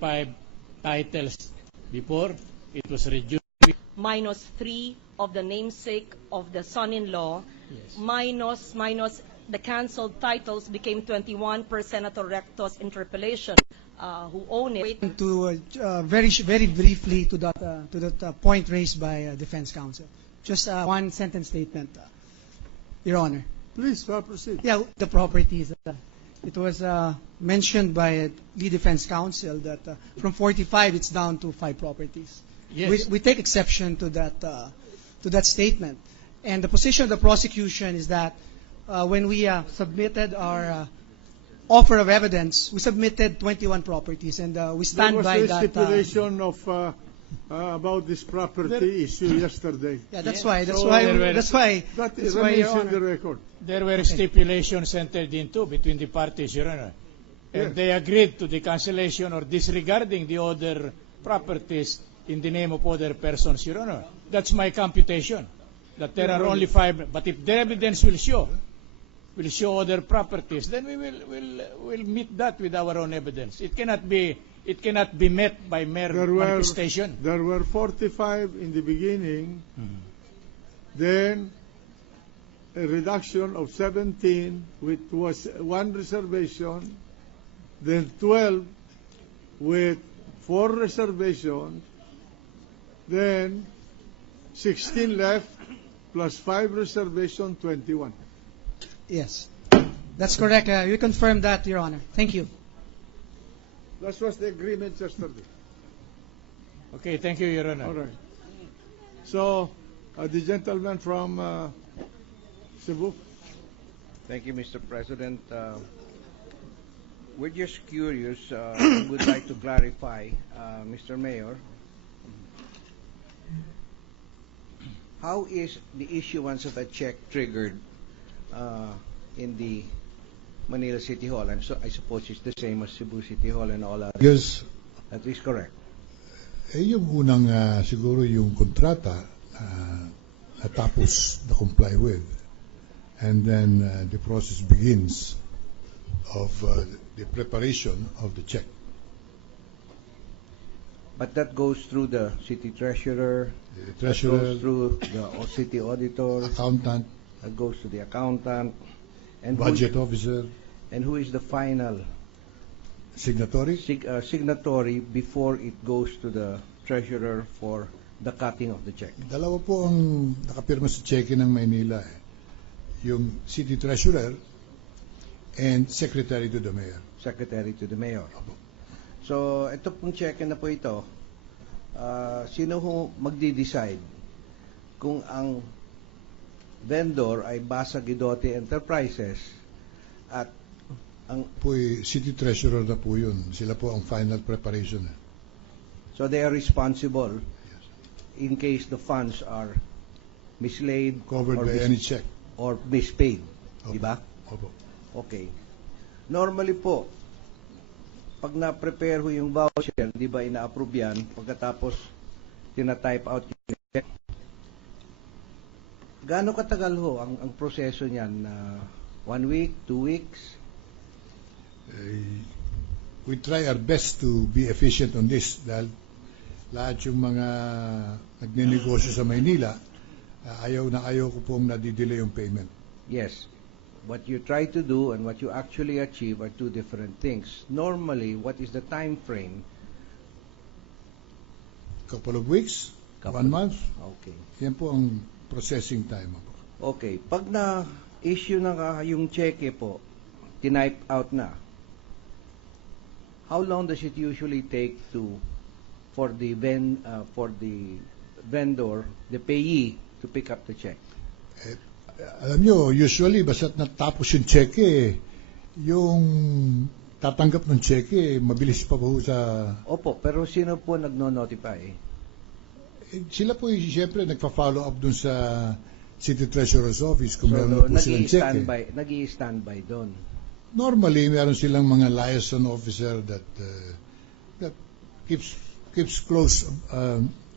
45 titles. Before, it was reduced. minus 3 of the namesake of the son-in-law, Yes. minus the canceled titles became 21 per Senator Recto's interpellation, who own it. To very briefly to that point raised by defense counsel, just one sentence statement, Your Honor. Please proceed. Yeah, the properties. It was mentioned by the defense counsel that from 45 it's down to 5 properties. Yes. We take exception to that statement, and the position of the prosecution is that when we submitted our offer of evidence, we submitted 21 properties, and we stand by that. There was a stipulation of about this property issue yesterday. Yeah, that's Yes. why. That's So why. there That's why. That That's why, remains Your in the Honor. record. There were stipulations entered into between the parties, Your Honor. And Yes. they agreed to the cancellation or disregarding the other properties in the name of other persons, Your Honor. That's my computation, that there are only 5. But if the evidence will show other properties, then we will meet that with our own evidence. It cannot be met by mere manifestation. There were 45 in the beginning, then a reduction of 17, which was 1 reservation, then 12 with 4 reservations, then 16 left, plus 5 reservation, 21. Yes, that's correct. We confirm that, Your Honor. Thank you. That was the agreement yesterday. Okay, thank you, Your Honor. All right. So, the gentleman from Cebu. Thank you, Mr. President. We're just curious, we would like to clarify, Mr. Mayor, how is the issuance of a check triggered in the Manila City Hall? I suppose it's the same as Cebu City Hall and all others. Because That is correct. yung unang siguro yung kontrata natapos na comply with, and then the process begins of the preparation of the check. But that goes through the city treasurer, The that treasurer, goes through the city auditor, accountant, that goes to the accountant, and budget officer, who is the final signatory. signatory before it goes to the treasurer for the cutting of the check. Dalawa po ang nakapirma sa cheque ng Maynila. Yung city treasurer and secretary to the mayor. Secretary to the mayor. Opo. So, ito pong check na po ito, sino ho magdi-decide kung ang vendor ay Basa Guidotti Enterprises at ang City treasurer na po yun. Sila po ang final preparation. so they are responsible in case the funds are mislaid Covered or by any check. or mispaid, Opo. di ba? Opo. Okay. Normally po, pag na-prepare ho yung voucher, di ba ina-approve yan, pagkatapos tina-type out yung check. Gaano katagal ho ang proseso niyan? 1 week, 2 weeks? We try our best to be efficient on this dahil lahat yung mga nagnenegosyo sa Maynila, ayaw ko pong nadidelay yung payment. Yes. What you try to do and what you actually achieve are two different things. Normally, what is the time frame? Couple of weeks, 1 month, Okay. yan po ang processing time. Okay. Pag na-issue na yung cheque po, tinype out na, how long does it usually take for the vendor, the payee, to pick up the check? Alam nyo, usually, basta't natapos yung cheque, yung tatanggap ng cheque, mabilis pa po sa... Opo, pero sino po nagno-notify? Sila po, siyempre, nagpa-follow up dun sa City Treasurer's Office kung So, meron po silang cheque. nag-i-standby doon. Normally, meron silang mga liaison officer that keeps close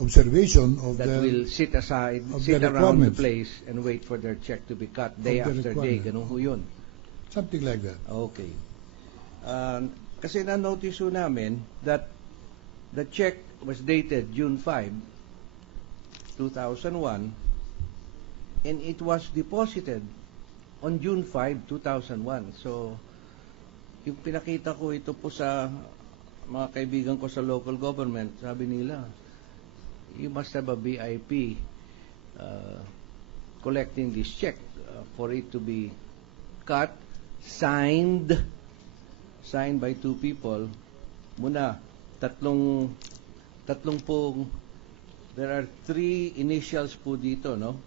observation of That will sit aside, of sit the around the requirements. place and wait for their check to be cut day Of the after day. requirement. Ganun ho yun. something like that. Okay. Kasi na-notice ho namin that the check was dated June 5, 2001, and it was deposited on June 5, 2001. So, yung pinakita ko ito po sa mga kaibigan ko sa local government, sabi nila, you must have a BIP collecting this check for it to be cut, signed by two people. Muna, tatlong pong, there are 3 initials po dito, no?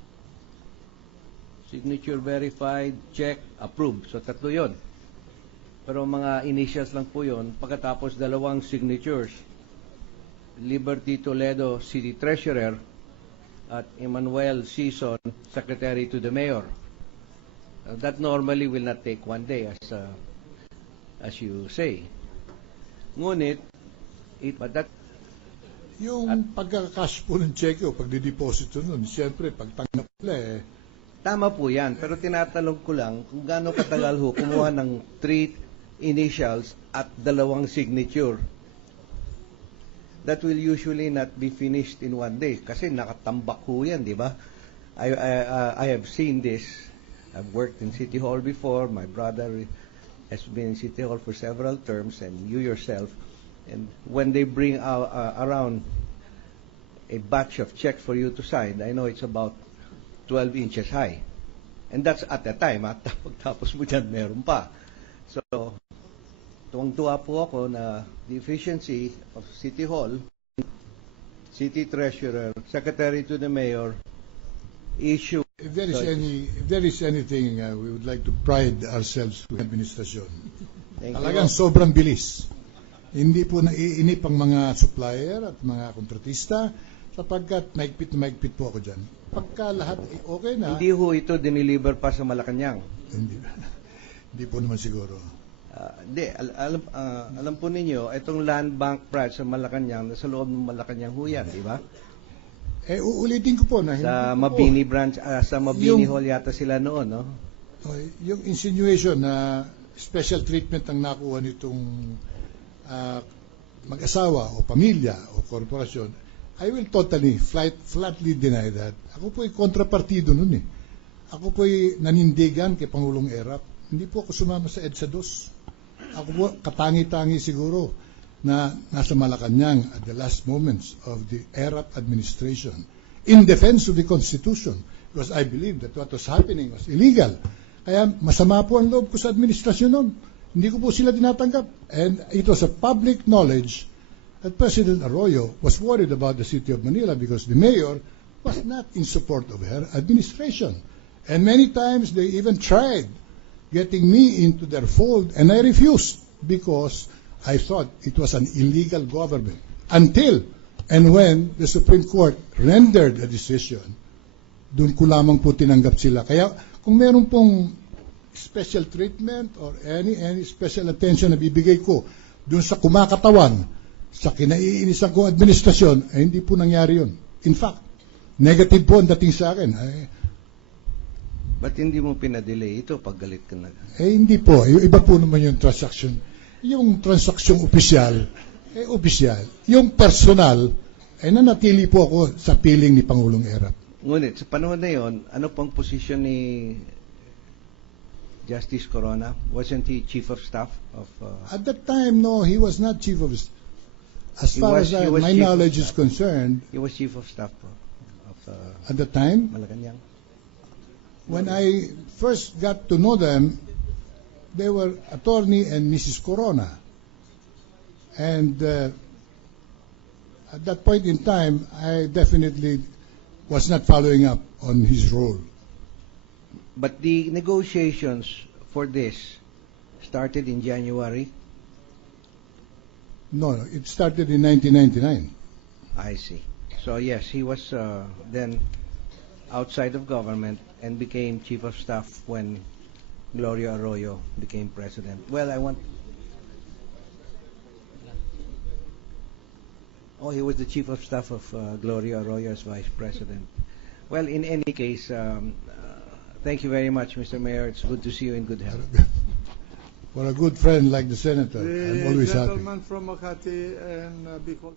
Signature verified, check, approved. So, tatlo yon. Pero mga initials lang po yon. Pagkatapos, 2 signatures. Liberty Toledo, City Treasurer, at Emmanuel Season, Secretary to the Mayor. That normally will not take 1 day, as you say. Ngunit, but that Yung pagkakash po ng cheque o pagdideposito nun, siyempre, pagtanggap nila tama po yan, pero tinatanong ko lang kung gaano katagal ho kumuha ng 3 initials at 2 signature. That will usually not be finished in 1 day kasi nakatambak ho yan, di ba? I have seen this. I've worked in City Hall before. My brother has been in City Hall for several terms, and you yourself. And when they bring around a batch of checks for you to sign, I know it's about 12 inches high. And that's at a time. Pagtapos mo dyan, meron pa. So, tuwang-tuwa po ako na the efficiency of City Hall, City Treasurer, Secretary to the Mayor, issue. If there is anything we would like to pride ourselves with administrasyon. Talagang sobrang bilis. Hindi po naiinip ang mga supplier at mga kontratista sapagkat maigpit po ako dyan. Pagka lahat okay na... Hindi ho ito diniliver pa sa Malacanang. Hindi po naman siguro. Alam po ninyo, itong land bank project sa Malacanang, nasa loob ng Malacanang ho yan, di ba? Uulitin ko po na... Sa Mabini branch, sa Mabini Hall yata sila noon, no? Yung insinuation na special treatment ang nakuha nitong mag-asawa o pamilya o korporasyon, I will totally, flatly deny that. Ako po'y kontrapartido nun eh. Ako po'y nanindigan kay Pangulong Erap. Hindi po ako sumama sa EDSA 2. Ako po, katangi-tangi siguro na nasa Malacanang at the last moments of the Erap administration in defense of the Constitution because I believe that what was happening was illegal. Kaya masama po ang loob ko sa administrasyon nun. Hindi ko po sila tinatanggap. And it was a public knowledge that President Arroyo was worried about the city of Manila because the mayor was not in support of her administration. And many times they even tried getting me into their fold, and I refused because I thought it was an illegal government. Until and when the Supreme Court rendered a decision, doon ko lamang po tinanggap sila. Kaya kung meron pong special treatment or any special attention na bibigay ko doon sa kumakatawan sa kinaiinisan kong administrasyon, ay hindi po nangyari yun. In fact, negative po ang dating sa akin. Ba't hindi mo pinadelay ito pag galit ka na? Hindi po. Iba po naman yung transaction. Yung transaksyon opisyal, opisyal. Yung personal, nanatili po ako sa piling ni Pangulong Erap. Ngunit, sa panahon na yon, ano pang posisyon ni Justice Corona? Wasn't he Chief of Staff of... At that time, no, he was not Chief of Staff. As far as my knowledge is concerned... He was Chief of Staff of... at the time? Malacanang. When I first got to know them, they were Attorney and Mrs. Corona. And at that point in time, I definitely was not following up on his role. But the negotiations for this started in January? No, it started in 1999. I see. So yes, he was then outside of government and became Chief of Staff when Gloria Arroyo became President. Well, he was the Chief of Staff of Gloria Arroyo as Vice President. Well, in any case, thank you very much, Mr. Mayor. It's good to see you in good health. For a good friend like the Senator, I'm always happy. The gentleman from Makati and Bicol.